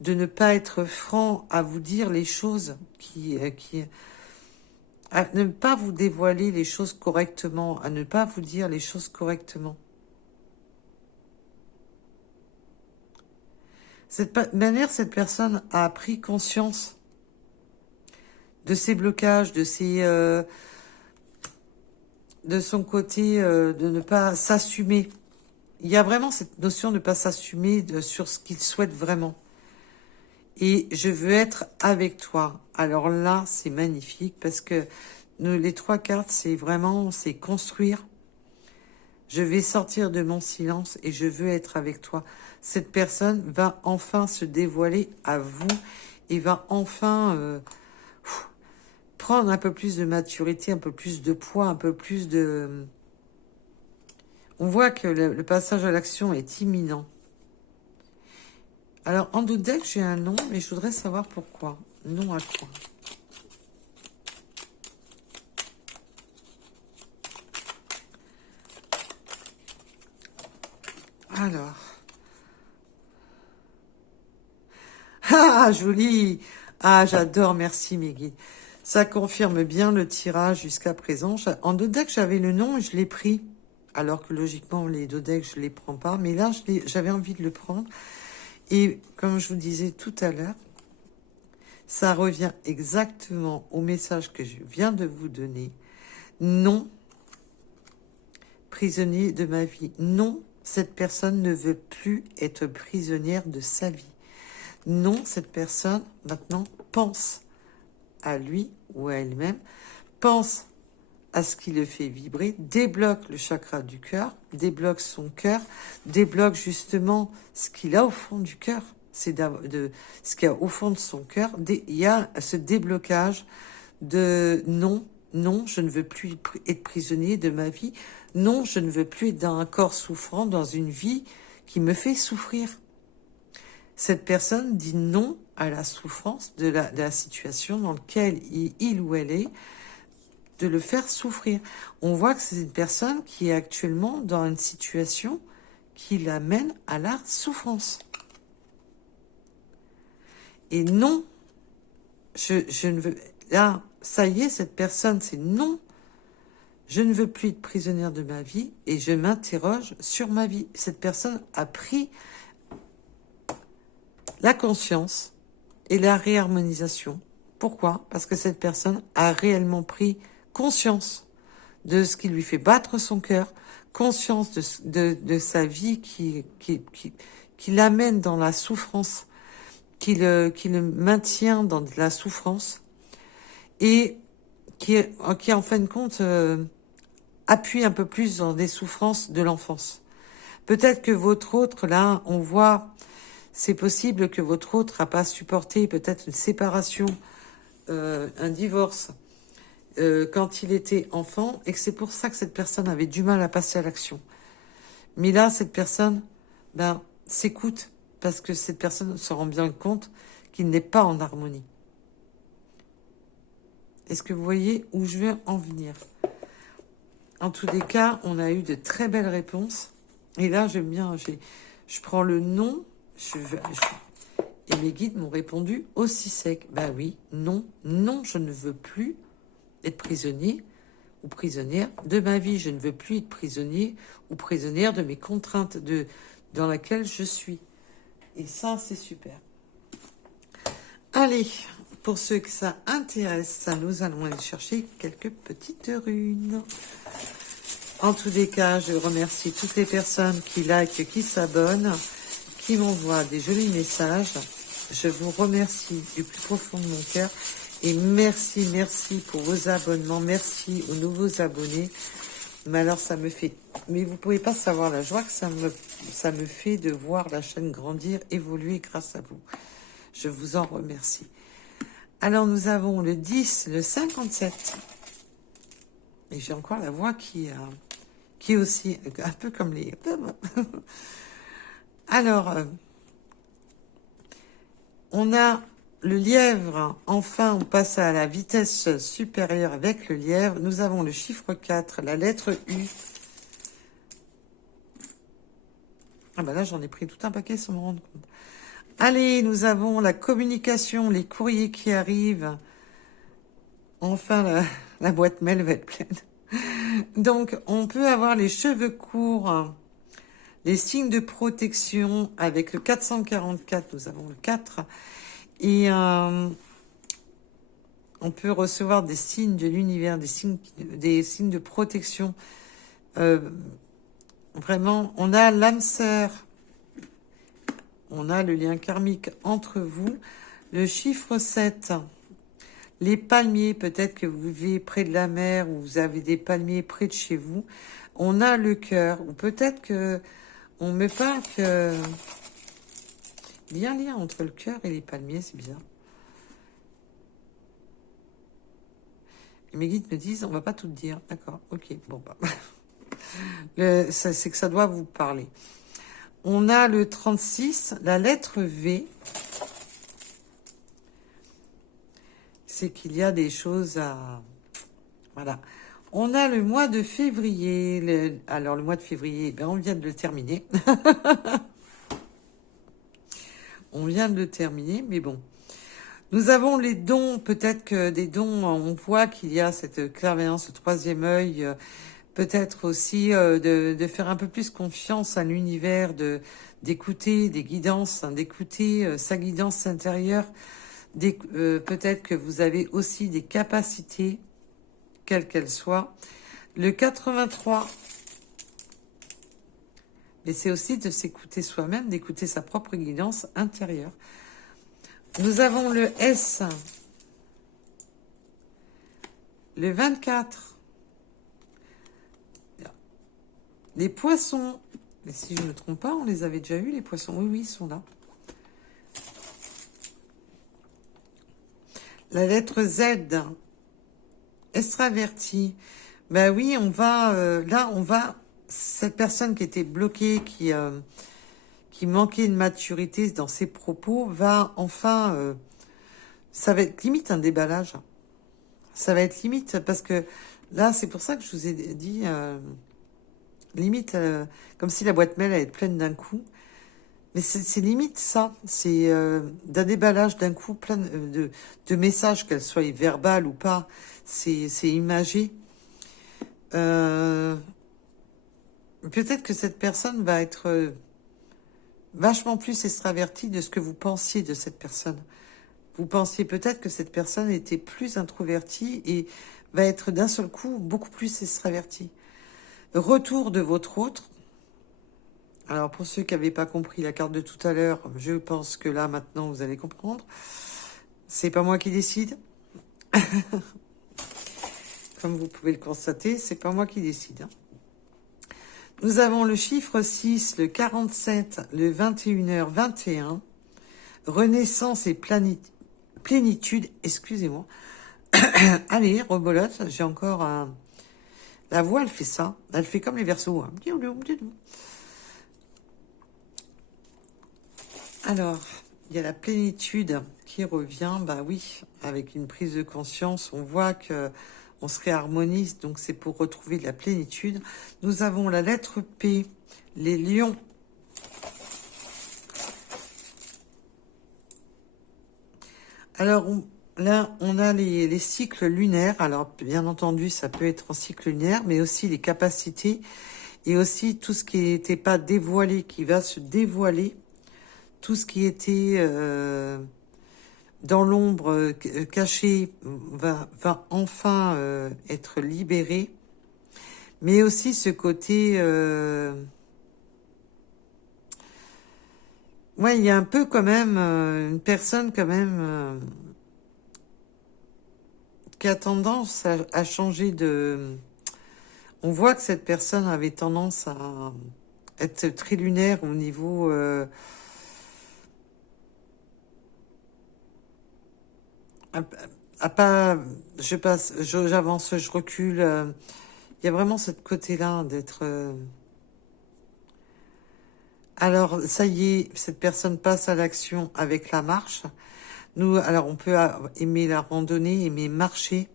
de ne pas être franc à vous dire les choses à ne pas vous dévoiler les choses correctement, à ne pas vous dire les choses correctement. Cette manière, cette personne a pris conscience de ses blocages, de son côté de ne pas s'assumer. Il y a vraiment cette notion de ne pas s'assumer sur ce qu'il souhaite vraiment. Et je veux être avec toi. Alors là, c'est magnifique parce que les 3 cartes, c'est vraiment, c'est construire. Je vais sortir de mon silence et je veux être avec toi. Cette personne va enfin se dévoiler à vous et va enfin prendre un peu plus de maturité, un peu plus de poids, un peu plus de... On voit que le passage à l'action est imminent. Alors, en dos de deck, j'ai un nom, mais je voudrais savoir pourquoi. Non à quoi? Alors. Ah, joli! Ah, j'adore, merci mes guides. Ça confirme bien le tirage jusqu'à présent. En dos de deck, j'avais le nom et je l'ai pris. Alors que logiquement, les dos decks, je ne les prends pas. Mais là, j'avais envie de le prendre. Et comme je vous disais tout à l'heure, ça revient exactement au message que je viens de vous donner. Non, prisonnier de ma vie. Non, cette personne ne veut plus être prisonnière de sa vie. Non, cette personne, maintenant, pense à lui ou à elle-même, pense à ce qui le fait vibrer, débloque le chakra du cœur, débloque son cœur, débloque justement ce qu'il a au fond du cœur. C'est ce qu'il y a au fond de son cœur. Il y a ce déblocage de non, non, je ne veux plus être prisonnier de ma vie. Non, je ne veux plus être dans un corps souffrant, dans une vie qui me fait souffrir. Cette personne dit non à la souffrance de la situation dans laquelle il ou elle est, de le faire souffrir. On voit que c'est une personne qui est actuellement dans une situation qui l'amène à la souffrance. Et non, je ne veux... Là, ça y est, cette personne, c'est non. Je ne veux plus être prisonnière de ma vie et je m'interroge sur ma vie. Cette personne a pris la conscience et la réharmonisation. Pourquoi? Parce que cette personne a réellement pris conscience de ce qui lui fait battre son cœur, conscience de sa vie qui l'amène dans la souffrance, qui le maintient dans de la souffrance et qui en fin de compte appuie un peu plus dans des souffrances de l'enfance. Peut-être que votre autre, là, on voit, c'est possible que votre autre n'a pas supporté peut-être une séparation, un divorce, quand il était enfant, et que c'est pour ça que cette personne avait du mal à passer à l'action. Mais là, cette personne, s'écoute, parce que cette personne se rend bien compte qu'il n'est pas en harmonie. Est-ce que vous voyez où je veux en venir? En tous les cas, on a eu de très belles réponses. Et là, j'aime bien, je prends le nom, et mes guides m'ont répondu aussi sec. Bah oui, non, non, je ne veux plus être prisonnier ou prisonnière de ma vie. Je ne veux plus être prisonnier ou prisonnière de mes contraintes dans laquelle je suis. Et ça, c'est super. Allez, pour ceux que ça intéresse, nous allons aller chercher quelques petites runes. En tous les cas, je remercie toutes les personnes qui likent, qui s'abonnent, qui m'envoient des jolis messages. Je vous remercie du plus profond de mon cœur Et merci, merci pour vos abonnements. Merci aux nouveaux abonnés. Mais alors, ça me fait... Mais vous pouvez pas savoir la joie que ça me fait de voir la chaîne grandir, évoluer grâce à vous. Je vous en remercie. Alors, nous avons le 10, le 57. Et j'ai encore la voix qui est aussi un peu comme les... Alors, on a le lièvre. Enfin, on passe à la vitesse supérieure avec le lièvre. Nous avons le chiffre 4, la lettre U. Ah ben là, j'en ai pris tout un paquet sans me rendre compte. Allez, nous avons la communication, les courriers qui arrivent. Enfin, la boîte mail va être pleine. Donc, on peut avoir les cheveux courts, les signes de protection avec le 444, nous avons le 4. Et on peut recevoir des signes de l'univers, des signes de protection. Vraiment, on a l'âme sœur. On a le lien karmique entre vous. Le chiffre 7. Les palmiers, peut-être que vous vivez près de la mer ou vous avez des palmiers près de chez vous. On a le cœur, ou peut-être que on me parle que il y a un lien entre le cœur et les palmiers, c'est bizarre. Et mes guides me disent, on va pas tout dire. D'accord, ok, bon bah. C'est que ça doit vous parler. On a le 36, la lettre V. C'est qu'il y a des choses à... Voilà. On a le mois de février. Alors, le mois de février, ben, on vient de le terminer. On vient de le terminer, mais bon. Nous avons les dons. Peut-être que des dons, on voit qu'il y a cette clairvoyance, ce troisième œil. Peut-être aussi de faire un peu plus confiance à l'univers, d'écouter des guidances, hein, d'écouter sa guidance intérieure. Peut-être que vous avez aussi des capacités, quelles qu'elles soient. Le 83, mais c'est aussi de s'écouter soi-même, d'écouter sa propre guidance intérieure. Nous avons le S, le 24, les poissons. Mais si je ne me trompe pas, on les avait déjà eus, les poissons. Oui, oui, ils sont là. La lettre Z, extraverti. Ben oui, on va... là, on va... Cette personne qui était bloquée, qui manquait de maturité dans ses propos, va enfin... ça va être limite un déballage. Ça va être limite, parce que là, c'est pour ça que je vous ai dit... limite, comme si la boîte mail allait être pleine d'un coup. Mais c'est limite ça, c'est d'un déballage d'un coup, plein de messages, qu'elles soient verbales ou pas, c'est imagé. Peut-être que cette personne va être vachement plus extravertie de ce que vous pensiez de cette personne. Vous pensiez peut-être que cette personne était plus introvertie et va être d'un seul coup beaucoup plus extravertie. Retour de votre autre. Alors, pour ceux qui n'avaient pas compris la carte de tout à l'heure, je pense que là, maintenant, vous allez comprendre. C'est pas moi qui décide. Comme vous pouvez le constater, c'est pas moi qui décide. Hein. Nous avons le chiffre 6, le 47, le 21h21. Renaissance et plénitude, excusez-moi. Allez, rebolote, j'ai encore un... La voix, elle fait ça. Elle fait comme les Verseaux. Hein. Alors, il y a la plénitude qui revient. Bah oui, avec une prise de conscience, on voit que on se réharmonise. Donc, c'est pour retrouver de la plénitude. Nous avons la lettre P, les lions. Alors, là, on a les cycles lunaires. Alors, bien entendu, ça peut être en cycle lunaire, mais aussi les capacités et aussi tout ce qui n'était pas dévoilé, qui va se dévoiler. Tout ce qui était dans l'ombre, caché, va enfin être libéré. Mais aussi ce côté... ouais, il y a un peu quand même une personne quand même qui a tendance à changer de... On voit que cette personne avait tendance à être très lunaire au niveau... à pas... j'avance, je recule. Il y a vraiment ce côté-là d'être... Alors, ça y est, cette personne passe à l'action avec la marche. Nous, alors, on peut aimer la randonnée, aimer marcher.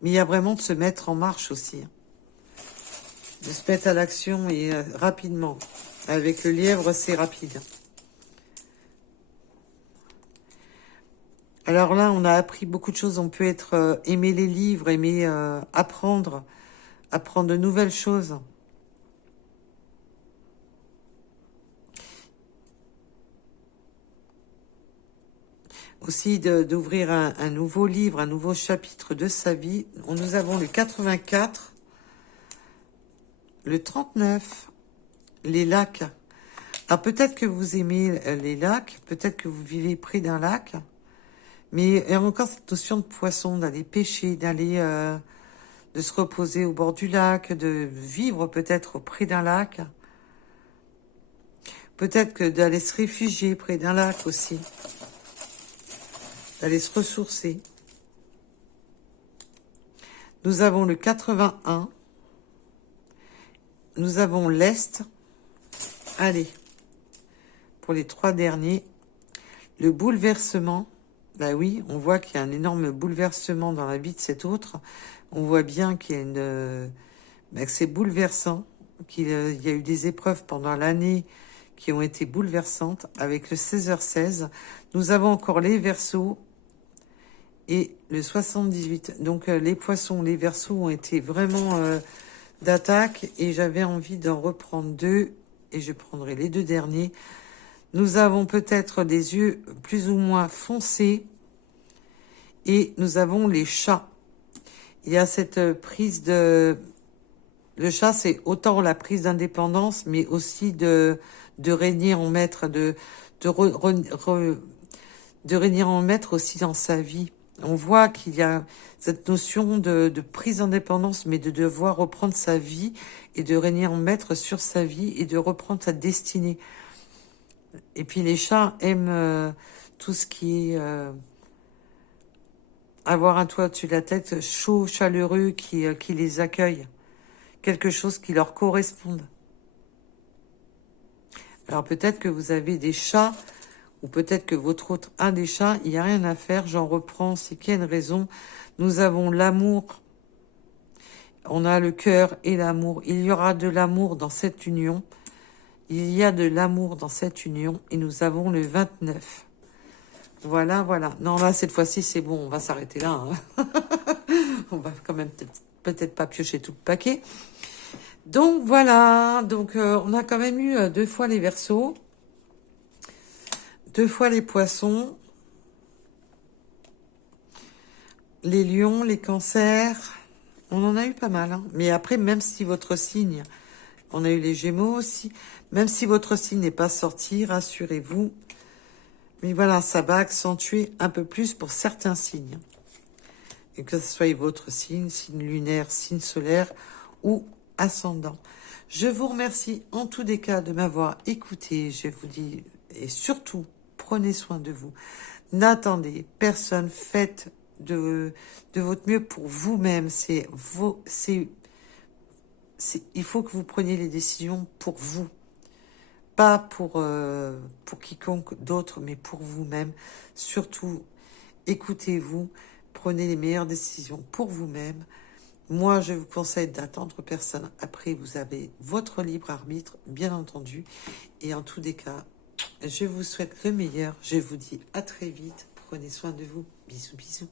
Mais il y a vraiment de se mettre en marche aussi. De se mettre à l'action et rapidement. Avec le lièvre, c'est rapide. Alors là, on a appris beaucoup de choses. On peut être aimer les livres, aimer apprendre de nouvelles choses. Aussi d'ouvrir un nouveau livre, un nouveau chapitre de sa vie. Nous avons le 84, le 39, les lacs. Alors peut-être que vous aimez les lacs, peut-être que vous vivez près d'un lac, mais il y a encore cette notion de poisson, d'aller pêcher, d'aller de se reposer au bord du lac, de vivre peut-être près d'un lac. Peut-être que d'aller se réfugier près d'un lac aussi. D'aller se ressourcer. Nous avons le 81. Nous avons l'Est. Allez, pour les 3 derniers. Le bouleversement. Bah oui, on voit qu'il y a un énorme bouleversement dans la vie de cet autre. On voit bien qu'il y a que c'est bouleversant, qu'il y a eu des épreuves pendant l'année qui ont été bouleversantes. Avec le 16h16, nous avons encore les Verseaux et le 78. Donc les Poissons, les Verseaux ont été vraiment d'attaque et j'avais envie d'en reprendre 2 et je prendrai les 2 derniers. Nous avons peut-être des yeux plus ou moins foncés et nous avons les chats. Il y a cette prise de... Le chat, c'est autant la prise d'indépendance, mais aussi de régner en maître, de régner en maître aussi dans sa vie. On voit qu'il y a cette notion de prise d'indépendance, mais de devoir reprendre sa vie et de régner en maître sur sa vie et de reprendre sa destinée. Et puis les chats aiment tout ce qui est avoir un toit au-dessus de la tête, chaud, chaleureux, qui les accueille. Quelque chose qui leur corresponde. Alors peut-être que vous avez des chats, ou peut-être que votre autre a des chats, il n'y a rien à faire, j'en reprends, c'est qu'il y a une raison. Nous avons l'amour, on a le cœur et l'amour. Il y aura de l'amour dans cette union. Il y a de l'amour dans cette union, et nous avons le 29. Voilà, voilà. Non, là, cette fois-ci, c'est bon, on va s'arrêter là. Hein. On va quand même peut-être pas piocher tout le paquet. Donc, voilà. Donc, on a quand même eu 2 fois les Verseaux. 2 fois les Poissons. Les Lions, les Cancers. On en a eu pas mal. Hein. Mais après, même si votre signe... On a eu les Gémeaux aussi. Même si votre signe n'est pas sorti, rassurez-vous. Mais voilà, ça va accentuer un peu plus pour certains signes. Et que ce soit votre signe, signe lunaire, signe solaire ou ascendant. Je vous remercie en tous les cas de m'avoir écouté. Je vous dis, et surtout, prenez soin de vous. N'attendez personne, faites de votre mieux pour vous-même. Il faut que vous preniez les décisions pour vous. Pas pour quiconque d'autre, mais pour vous-même. Surtout, écoutez-vous, prenez les meilleures décisions pour vous-même. Moi, je vous conseille d'attendre personne. Après, vous avez votre libre arbitre, bien entendu. Et en tous les cas, je vous souhaite le meilleur. Je vous dis à très vite. Prenez soin de vous. Bisous, bisous.